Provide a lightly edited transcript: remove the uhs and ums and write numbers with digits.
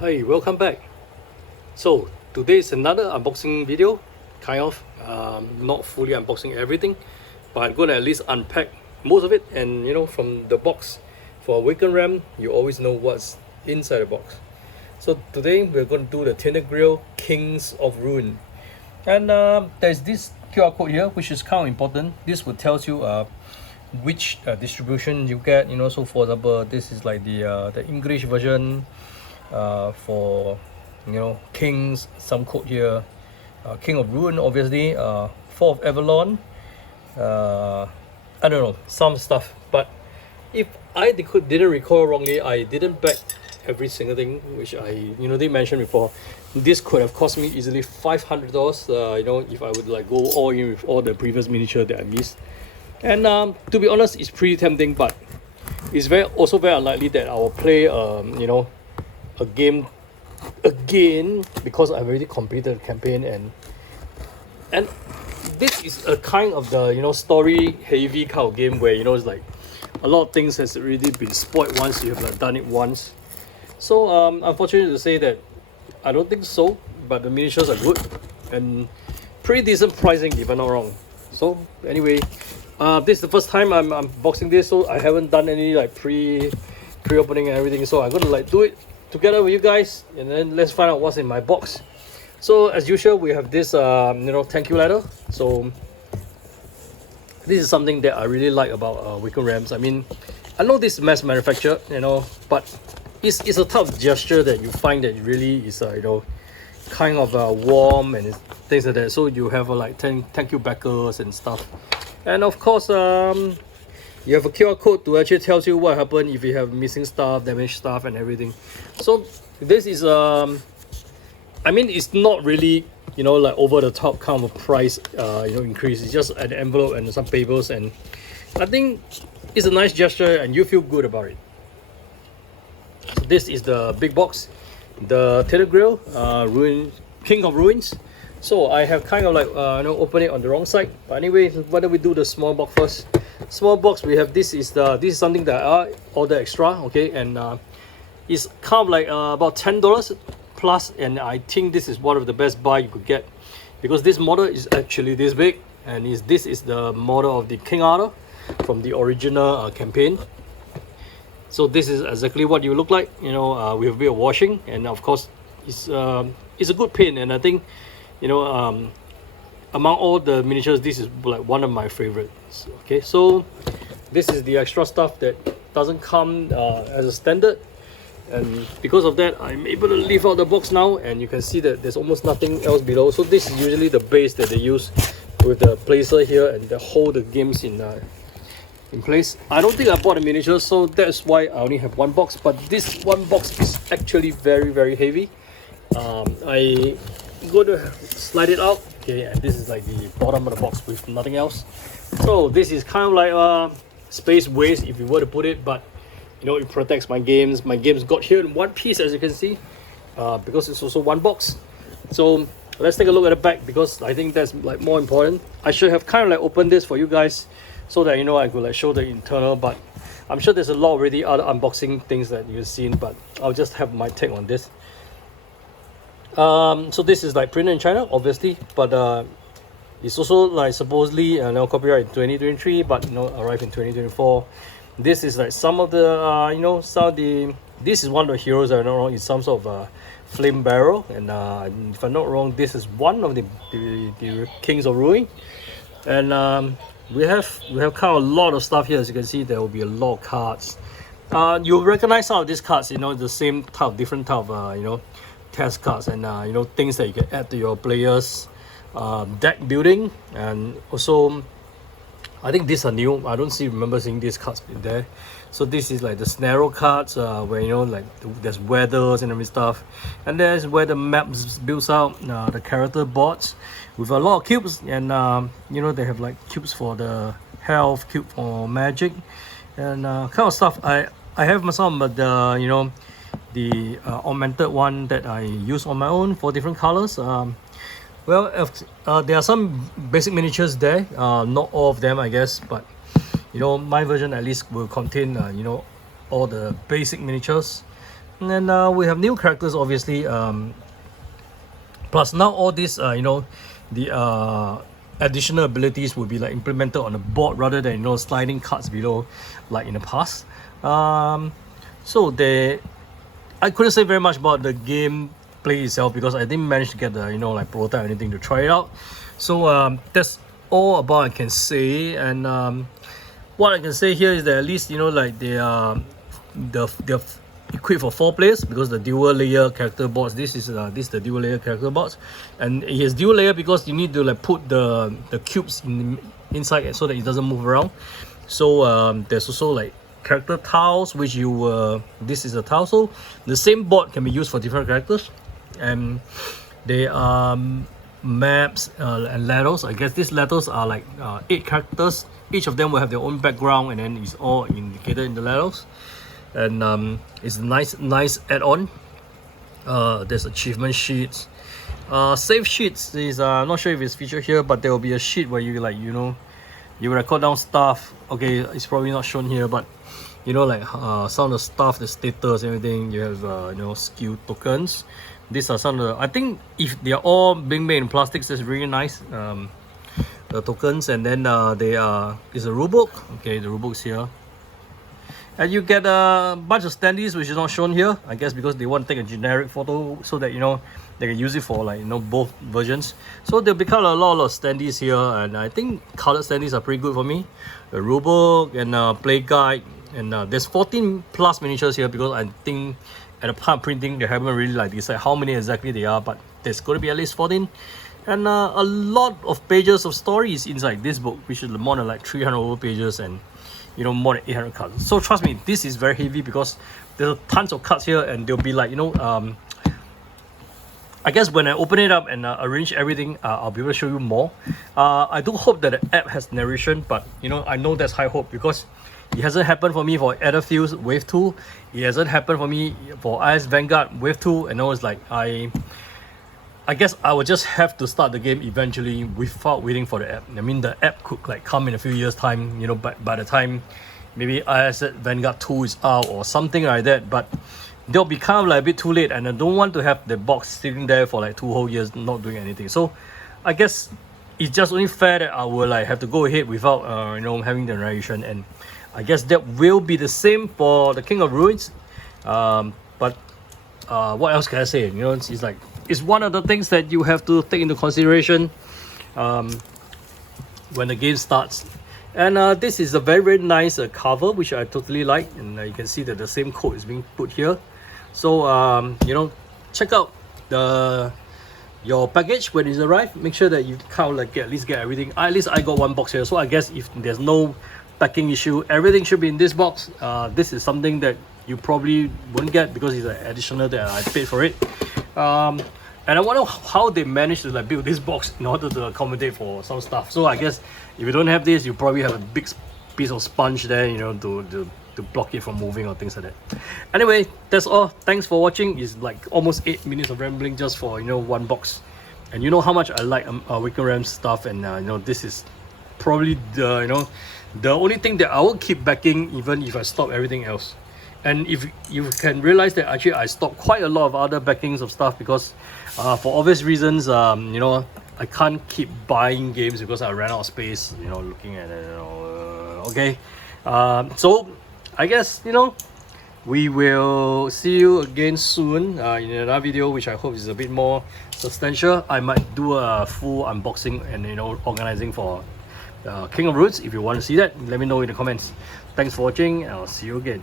Hi, welcome back. So today is another unboxing video, kind of not fully unboxing everything, but I'm gonna at least unpack most of it. And from the box for Awaken RAM, you always know what's inside the box. So today we're going to do the Tainted Grail Kings of Ruin, and there's this QR code here, which is kind of important. This will tell you which distribution you get. So for example, this is like the English version. For Kings, some code here, King of Ruin, obviously, Fall of Avalon, I don't know, some stuff. But if I didn't recall wrongly, I didn't back every single thing, which I they mentioned before. This could have cost me easily $500, if I would like go all in with all the previous miniature that I missed. And to be honest, it's pretty tempting, but it's also very unlikely that I will play a game again, because I've already completed the campaign. And this is a kind of the story heavy kind of game where it's like a lot of things has already been spoiled once you have like done it once. So unfortunately to say that I don't think so, but the miniatures are good and pretty decent pricing if I'm not wrong. So anyway, this is the first time I'm unboxing this, so I haven't done any like pre-opening and everything, so I'm gonna like do it together with you guys, and then let's find out what's in my box. So as usual, we have this thank you letter. So this is something that I really like about Awaken RAMs. I mean, I know this is mass manufactured, but it's a type of gesture that you find that really is kind of warm and things like that. So you have like thank you backers and stuff, and of course you have a QR code to actually tells you what happened if you have missing stuff, damaged stuff and everything. So this is I mean, it's not really like over the top kind of price increase. It's just an envelope and some papers, and I think it's a nice gesture and you feel good about it. So this is the big box, the Tainted Grail King of Ruins. So I have kind of like open it on the wrong side, but anyway, why don't we do the small box first. Small box, we have this is something that I ordered extra, okay, and it's kind of like about $10 plus, and I think this is one of the best buy you could get, because this model is actually this big, and this is the model of the King Arthur from the original campaign. So this is exactly what you look like, with a bit of washing, and of course it's a good paint, and I think among all the miniatures, this is like one of my favorites. Okay, so this is the extra stuff that doesn't come as a standard, and because of that I'm able to leave out the box now, and you can see that there's almost nothing else below. So this is usually the base that they use with the placer here, and they hold the games in place. I don't think I bought a miniature, so that's why I only have one box, but this one box is actually very, very heavy. I'm going to slide it out. Okay, and this is like the bottom of the box with nothing else. So this is kind of like space waste if you were to put it, but it protects my games. My games got here in one piece, as you can see, because it's also one box. So let's take a look at the back, because I think that's like more important. I should have kind of like opened this for you guys so that I could like show the internal, but I'm sure there's a lot already other unboxing things that you've seen, but I'll just have my take on this. So this is like printed in China, obviously, but it's also like supposedly copyright in 2023, but arrived in 2024. This is like some of the this is one of the heroes, if I'm not wrong, is some sort of flame barrel, and if I'm not wrong, this is one of the Kings of Ruin. And we have kind of a lot of stuff here. As you can see, there will be a lot of cards. You'll recognize some of these cards, the same type, different type of test cards, and things that you can add to your players deck building. And also I think these are new. I don't remember seeing these cards in there. So this is like the scenario cards, where like there's weathers and every stuff, and there's where the maps builds out the character boards with a lot of cubes, and they have like cubes for the health, cube for magic, and kind of stuff. I have some, but the augmented one that I use on my own for different colors. Well, there are some basic miniatures there, not all of them I guess, but my version at least will contain all the basic miniatures. And then we have new characters, obviously. Plus now all these, the additional abilities will be like implemented on the board rather than sliding cards below, like in the past. So I couldn't say very much about the gameplay itself because I didn't manage to get the like prototype or anything to try it out. So that's all about I can say. And what I can say here is that at least like they're equipped for 4 players because the dual layer character boards. This is the dual layer character boards, and it is dual layer because you need to like put the cubes inside so that it doesn't move around. So there's also like character tiles, which this is a tile, so the same board can be used for different characters. And they are maps and letters. I guess these letters are like 8 characters. Each of them will have their own background, and then it's all indicated in the letters. And it's a nice add-on. There's achievement sheets, save sheets is not sure if it's featured here, but there will be a sheet where you like you record down stuff. Okay, it's probably not shown here, but like some of the stuff, the status, everything. You have skill tokens. These are some of the, I think if they are all being made in plastics, that's really nice. The tokens. And then is a rulebook. Okay, the rulebook's here. And you get a bunch of standees, which is not shown here, I guess because they want to take a generic photo so that they can use it for like both versions. So there'll be kind of a lot of standees here, and I think colored standees are pretty good for me. The rulebook and play guide, and there's 14 plus miniatures here because I think at the time of printing they haven't really like decided how many exactly they are, but there's going to be at least 14. And a lot of pages of stories inside this book, which is more than like 300 over pages, and more than 800 cards. So trust me, this is very heavy because there's tons of cards here, and they'll be like I guess when I open it up and arrange everything, I'll be able to show you more. I do hope that the app has narration, but I know that's high hope because it hasn't happened for me for Etherfields Wave 2. It hasn't happened for me for IS Vanguard Wave 2, and I was like, I guess I would just have to start the game eventually without waiting for the app. I mean, the app could like come in a few years time, by the time maybe IS Vanguard 2 is out or something like that, but they'll be kind of like a bit too late, and I don't want to have the box sitting there for like 2 whole years not doing anything. So I guess it's just only fair that I will like have to go ahead without having the narration, and I guess that will be the same for the King of Ruins. But what else can I say? It's like, it's one of the things that you have to take into consideration when the game starts. And this is a very nice cover, which I totally like, and you can see that the same code is being put here. So check out your package when it's arrived. Make sure that you kind of like at least get everything. At least I got one box here, so I guess if there's no packing issue, everything should be in this box. This is something that you probably wouldn't get because it's an additional that I paid for it. And I wonder how they managed to like build this box in order to accommodate for some stuff. So I guess if you don't have this, you probably have a big piece of sponge there, to block it from moving or things like that. Anyway, that's all. Thanks for watching. It's like almost 8 minutes of rambling just for one box. And you know how much I like Awaken Realms stuff, and this is probably the the only thing that I will keep backing even if I stop everything else. And if you can realize that actually I stopped quite a lot of other backings of stuff because for obvious reasons, I can't keep buying games because I ran out of space, looking at it, okay. So I guess we will see you again soon in another video, which I hope is a bit more substantial. I might do a full unboxing and organizing for King of Roots. If you want to see that, let me know in the comments. Thanks for watching, and I'll see you again.